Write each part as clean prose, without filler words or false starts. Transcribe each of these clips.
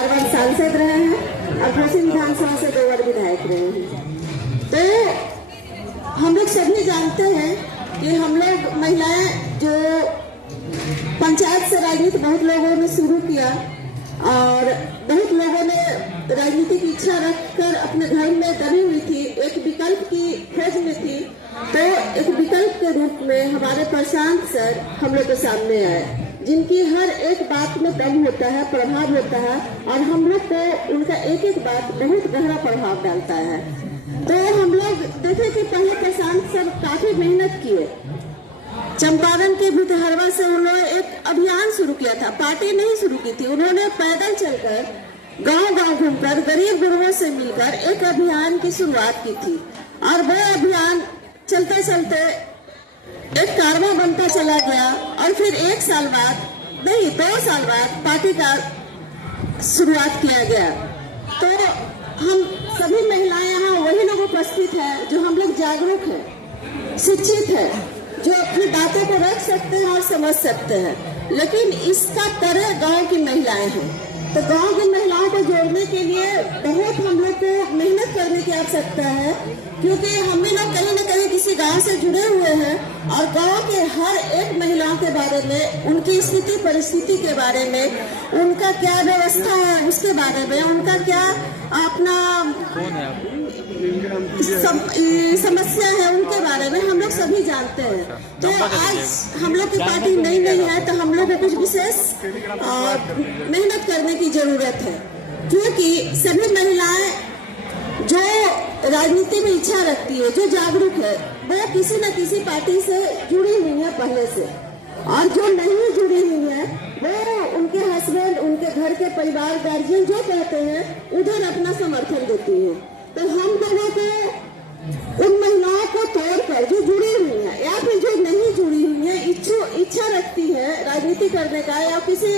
4 बार सांसद रहे हैं और घोसी विधानसभा से 2 बार विधायक रहे हैं। तो हम लोग सभी जानते हैं कि हम लोग महिलाएं जो पंचायत से राजनीति बहुत लोगों ने शुरू किया और बहुत लोगों ने राजनीति की इच्छा रखकर अपने घर में दबी हुई थी, एक विकल्प की खोज में थी। तो एक विकल्प के रूप में हमारे प्रशांत सर हम लोग के सामने आए, जिनकी हर एक बात में दम होता है, प्रभाव होता है और हम लोग को उनका एक एक बात बहुत गहरा प्रभाव डालता है। तो हम लोग देखे कि पहले प्रशांत सर काफी मेहनत किए। चंपारण के भितहरवा से उन्होंने एक अभियान शुरू किया था, पार्टी नहीं शुरू की थी। उन्होंने पैदल चलकर गांव-गांव घूमकर गरीब गुरुओं से मिलकर एक अभियान की शुरुआत की थी और वो अभियान चलते चलते एक कारवां बनता चला गया और फिर 1 साल बाद नहीं 2 साल बाद पार्टी का शुरुआत किया गया। तो हम सभी महिलाएं यहाँ वही लोग उपस्थित है जो हम लोग जागरूक है, शिक्षित है, जो अपनी बातों को रख सकते हैं और समझ सकते हैं। लेकिन इसका तरह गांव की महिलाएं हैं। तो गांव की महिलाओं को जोड़ने के लिए बहुत हम लोग को मेहनत करने की आवश्यकता है, क्योंकि हम भी लोग कहीं न कहीं किसी गांव से जुड़े हुए हैं और गांव के हर एक महिलाओं के बारे में, उनकी स्थिति परिस्थिति के बारे में, उनका क्या व्यवस्था है उसके बारे में, उनका क्या अपना समस्या है उनके बारे में हम लोग सभी जानते हैं। तो आज हम लोग की पार्टी नई है तो हम लोग को कुछ विशेष मेहनत करने की जरूरत है, क्योंकि सभी महिलाएं जो राजनीति में इच्छा रखती है, जो जागरूक है, वो किसी न किसी पार्टी से जुड़ी हुई है पहले से, और जो नहीं जुड़ी हुई है वो उनके हस्बैंड, उनके घर के परिवार, गार्जियन जो कहते हैं उधर अपना समर्थन देती है। तो हम लोगों को उन महिलाओं को तोड़कर जो जुड़ी हुई है या फिर जो नहीं जुड़ी हुई है, इच्छा रखती है राजनीति करने का या किसी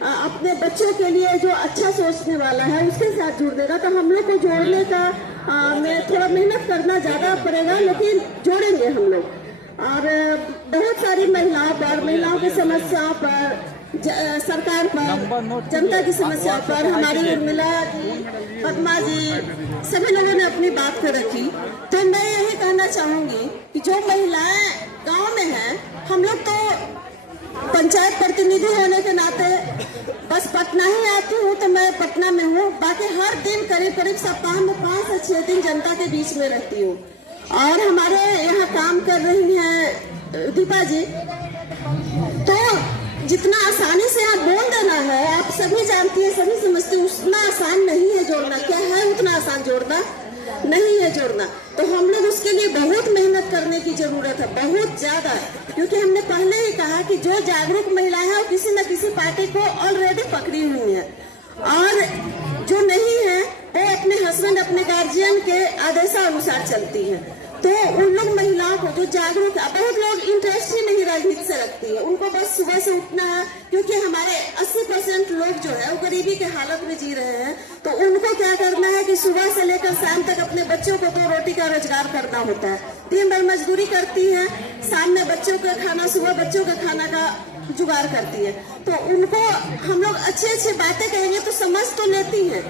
अपने बच्चों के लिए जो अच्छा सोचने वाला है उसके साथ जुड़ने का, तो हम लोग को जोड़ने का में थोड़ा मेहनत करना ज्यादा पड़ेगा, लेकिन जोड़ेंगे हम लोग। और बहुत सारी महिलाओं की समस्याओं पर, सरकार पर, जनता की समस्या पर हमारी उर्मिला जी, पद्मा जी, सभी लोगों ने अपनी बात को रखी। तो मैं यही कहना चाहूंगी कि जो महिलाएं गांव में हैं, हम लोग तो पंचायत प्रतिनिधि होने के नाते बस पटना ही आती हूँ, तो मैं पटना में हूँ। बाकी हर दिन करीब सप्ताह में 5 से 6 दिन जनता के बीच में रहती हूँ। और हमारे यहाँ काम कर रही हैं दीपा जी, तो जितना आसानी से आप बोल देना है, आप सभी जानती है, सभी समझते हैं, उतना आसान नहीं है जोड़ना। क्या है उतना आसान जोड़ना? नहीं है जोड़ना। तो हम लोग उसके लिए बहुत मेहनत करने की जरूरत है, बहुत ज्यादा, क्योंकि हमने पहले ही कहा कि जो जागरूक महिलाएं हैं वो किसी न किसी पार्टी को ऑलरेडी पकड़ी हुई है, और जो नहीं है वो अपने हस्बैंड, अपने गार्जियन के आदेशानुसार चलती है। तो उन लोग महिलाओं को जो जागरूक है, बहुत लोग इंटरेस्ट ही नहीं राजनीति से रखती है, उनको बस सुबह से उठना है, क्योंकि हमारे 80% लोग जो है वो गरीबी के हालत में जी रहे हैं। तो उनको क्या करना है कि सुबह से लेकर शाम तक अपने बच्चों को 2 रोटी का रोजगार करना होता है। दिन भर मजदूरी करती है, शाम में बच्चों का खाना, सुबह बच्चों का खाना का जुगाड़ करती है। तो उनको हम लोग अच्छी बातें कहेंगे तो समझ तो लेती हैं,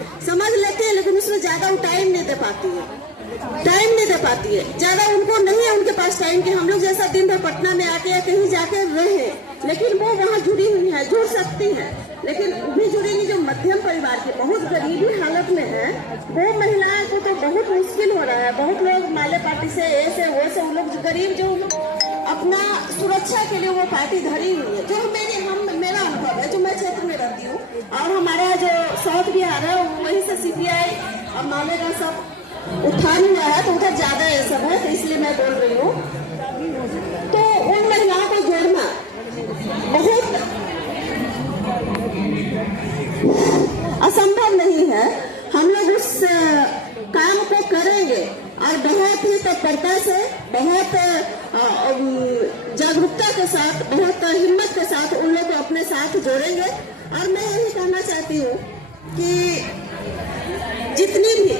लेकिन उसमें ज्यादा टाइम नहीं दे पाती है, ज्यादा उनको नहीं है उनके पास टाइम कि हम लोग जैसा दिन भर पटना में आके या कहीं जाके रहे। लेकिन वो वहाँ जुड़ी हुई है, जुड़ सकती है, लेकिन भी जुड़ेंगी जो मध्यम परिवार की बहुत गरीबी हालत में है, वो महिलाओं को तो बहुत मुश्किल हो रहा है। बहुत लोग माले पार्टी से ऐसे वो से, वो लोग गरीब जो अपना सुरक्षा के लिए वो पार्टी धरी हुई है, जो मेरा अनुभव है, जो मैं क्षेत्र में रहती हूँ। और हमारा जो साउथ बिहार है वहीं से CPI और माले का सब उत्थान हुआ है, तो उधर ज्यादा ये सब है, तो इसलिए मैं बोल रही हूँ। तो उन महिलाओं को जोड़ना बहुत असंभव नहीं है। हम लोग उस काम को करेंगे और बहुत ही तत्परता से, बहुत जागरूकता के साथ, बहुत हिम्मत के साथ उन लोग को अपने साथ जोड़ेंगे। और मैं यही कहना चाहती हूँ कि जितनी भी,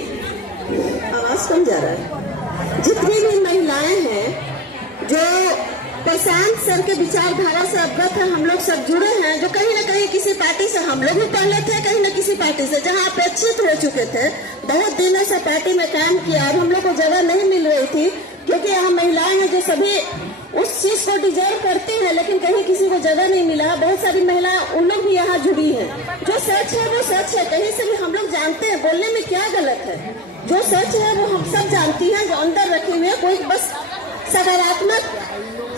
आवाज कम जा रहा है, जितनी भी महिलाएं हैं जो प्रशांत सर के विचारधारा से अवगत है, हम लोग सब जुड़े हैं, जो कहीं न कहीं किसी पार्टी से हम लोग भी पहले थे, कहीं न किसी पार्टी से जहां अपेक्षित हो चुके थे। बहुत दिनों से पार्टी में काम किया और हम लोग को जगह नहीं मिल रही थी, क्योंकि यहाँ महिलाएं हैं जो सभी उस चीज को डिजर्व करती हैं, लेकिन कहीं किसी को जगह नहीं मिला। बहुत सारी महिलाएं उन लोग भी यहाँ जुड़ी हैं। जो सच है वो सच है, कहीं से भी हम लोग जानते हैं, बोलने में क्या गलत है। जो सच है वो हम सब जानती हैं, जो अंदर रखे हुए हैं। कोई बस सकारात्मक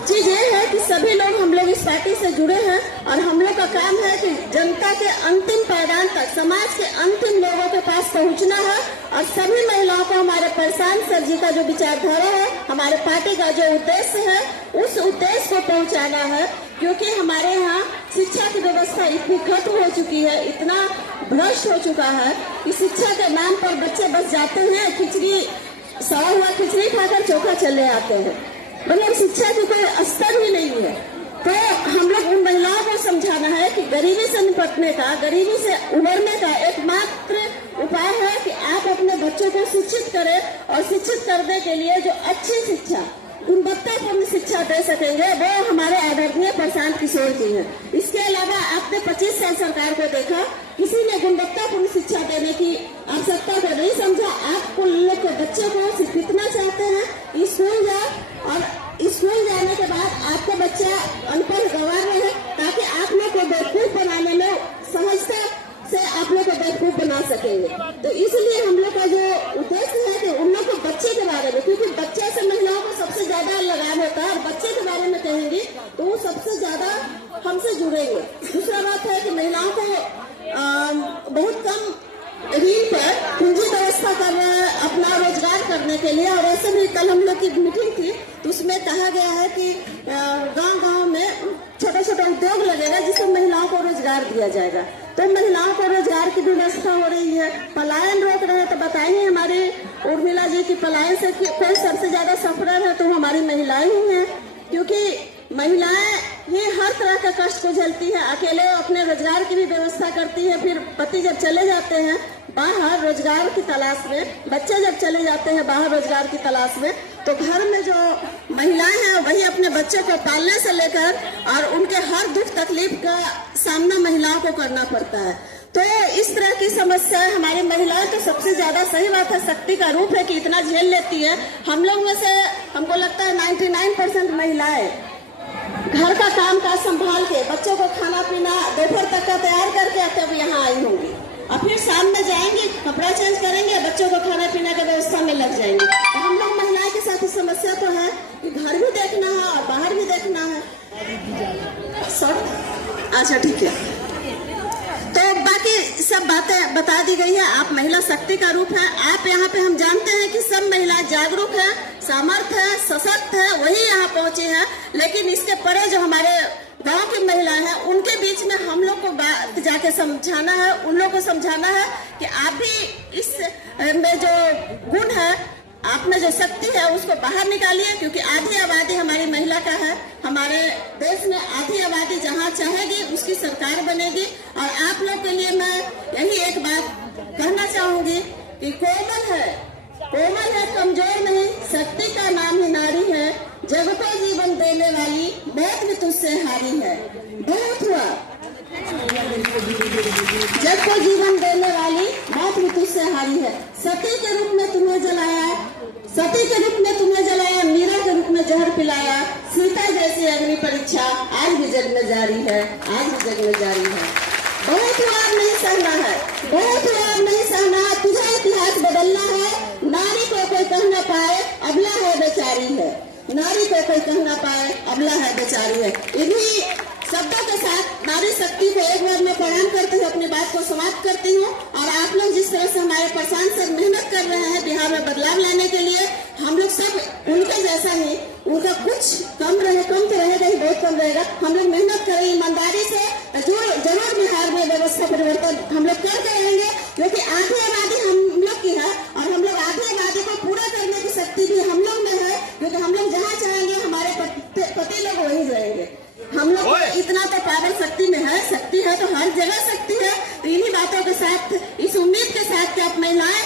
चीज ये है कि सभी लोग हम लोग इस पार्टी से जुड़े हैं और हम लोग का काम है कि जनता के अंतिम पायदान तक, समाज के अंतिम लोगों के पास पहुंचना है और सभी महिलाओं को हमारे प्रशांत सर जी का जो विचारधारा है, हमारे पार्टी का जो उद्देश्य है, उस उद्देश्य को पहुंचाना है। क्योंकि हमारे यहाँ शिक्षा की व्यवस्था इतनी खत्म हो चुकी है, इतना भ्रष्ट हो चुका है कि शिक्षा के नाम पर बच्चे बस जाते हैं, खिचड़ी सड़ा हुआ खिचड़ी खाकर चोखा चले आते हैं, मतलब शिक्षा की कोई स्तर भी नहीं है। तो हम लोग उन महिलाओं को समझाना है कि गरीबी से निपटने का, गरीबी से उबरने का एकमात्र उपाय है कि आप अपने बच्चों को शिक्षित करें और शिक्षित करने के लिए जो अच्छी शिक्षा, गुणवत्तापूर्ण शिक्षा दे सकेंगे, वो हमारे आदरणीय प्रशांत किशोर जी हैं। इसके अलावा आपने 25 साल सरकार को देखा, किसी ने गुणवत्तापूर्ण शिक्षा देने की आवश्यकता को नहीं समझा। आप लोग के बच्चे को सिर्फ इतना चाहते हैं, स्कूल जाए और स्कूल जाने के बाद आपका बच्चा अनपढ़ गंवा रहे हैं, ताकि आप लोग को बेवकूफ बनाने में सहजता से आप लोग को बेवकूफ बना सकेंगे। तो इसलिए हम लोग का जो उद्देश्य है कि उन लोग को बच्चे के बारे में, क्योंकि बच्चे से महिलाओं को सबसे ज्यादा लगाव होता है और बच्चे के बारे में कहेंगे तो वो सबसे ज्यादा हमसे जुड़ेंगे। दूसरा बात है कि महिलाओं को बहुत कम ऋण पर पूंजी व्यवस्था कर रहे हैं अपना रोजगार करने के लिए। और ऐसे भी कल हम लोग की मीटिंग थी तो उसमें कहा गया है कि गांव-गांव में छोटा छोटा उद्योग लगेगा जिससे महिलाओं को रोजगार दिया जाएगा। तो महिलाओं को रोजगार की व्यवस्था हो रही है। पलायन रोक रहे हैं तो बताइए हमारी उर्मिला जी की पलायन से कोई सबसे ज्यादा सफरर है तो हमारी महिलाएं ही हैं, क्योंकि महिलाएं ही हर तरह का कष्ट को झेलती है। अकेले अपने रोजगार की भी व्यवस्था करती है, फिर पति जब चले जाते हैं बाहर रोजगार की तलाश में, बच्चे जब चले जाते हैं बाहर रोजगार की तलाश में, तो घर में जो महिलाएं हैं वही अपने बच्चों को पालने से लेकर और उनके हर दुख तकलीफ का सामना महिलाओं को करना पड़ता है। तो इस तरह की समस्या हमारी महिलाएं तो सबसे ज्यादा, सही बात है, शक्ति का रूप है कि इतना झेल लेती है। हम लोग में से हमको लगता है 99% महिलाएं घर का काम काज संभाल के बच्चों को खाना पीना दोपहर तक का तैयार करके तब यहाँ आई होंगी और फिर शाम में जाएंगी, कपड़ा चेंज करेंगे, बच्चों को खाना पीना की व्यवस्था में लग जाएंगे। तो हम लोग महिलाएं के साथ समस्या तो है कि घर भी देखना है और बाहर भी देखना है। अच्छा ठीक है, तो बाकी सब बातें बता दी गई है। आप महिला शक्ति का रूप है। आप यहाँ पे हम जानते हैं कि सब महिलाएं जागरूक है, सामर्थ है, सशक्त है, वही यहाँ पहुंची है। लेकिन इसके परे जो हमारे गांव की महिलाएं हैं उनके बीच में हम लोग को बात जाके समझाना है, उन लोगों को समझाना है कि आप भी इस में जो गुण है, आप में जो शक्ति है उसको बाहर निकालिए, क्योंकि आधी आबादी हमारी महिला का है। हमारे देश में आधी आबादी जहाँ चाहेगी उसकी सरकार बनेगी। और आप लोग के लिए मैं यही एक बात कहना चाहूंगी कि कोमल है, कमजोर नहीं, शक्ति का नाम ही नारी है, जग को जीवन देने वाली, मौत भी तुझसे हारी है। बहुत हुआ, जग को जीवन देने वाली, मौत भी तुझसे हारी है। सती के रूप में तुम्हें जलाया, सती के रूप में तुम्हें जलाया, मीरा के रूप में जहर पिलाया, सीता जैसी अग्नि परीक्षा आज भी जग में जारी है, आज भी जग में जारी है। बहुत वार नहीं सहना है, बहुत वार नहीं सहना, तुझे इतिहास बदलना है। नारी को कोई कह न पाए अबला है बेचारी है, नारी को कोई कह न पाए अबला है बेचारी है। इन्हीं शब्दों के साथ नारी शक्ति को एक बार मैं प्रणाम करती हूँ, अपनी बात को समाप्त करती हूँ। और आप लोग जिस तरह से हमारे प्रशांत सर मेहनत कर रहे हैं बिहार में बदलाव लाने के लिए, हम लोग सब उनके जैसा ही, उनका कुछ कम रहे, कम तो रहेगा ही, बहुत कम रहेगा। हम लोग मेहनत करें ईमानदारी से, जरूर बिहार में व्यवस्था परिवर्तन हम लोग करते रहेंगे, क्योंकि आधी आबादी हम लोग की है और हम लोग आधी आबादी को पूरा करने की शक्ति भी हम लोग में है, क्योंकि हम लोग जहाँ चाहेंगे हमारे पति लोग वहीं रहेंगे। हम लोग इतना तो पावर शक्ति में है, शक्ति है तो हर जगह शक्ति है। तो इन्हीं बातों के साथ, इस उम्मीद के साथ कि आप महिलाएं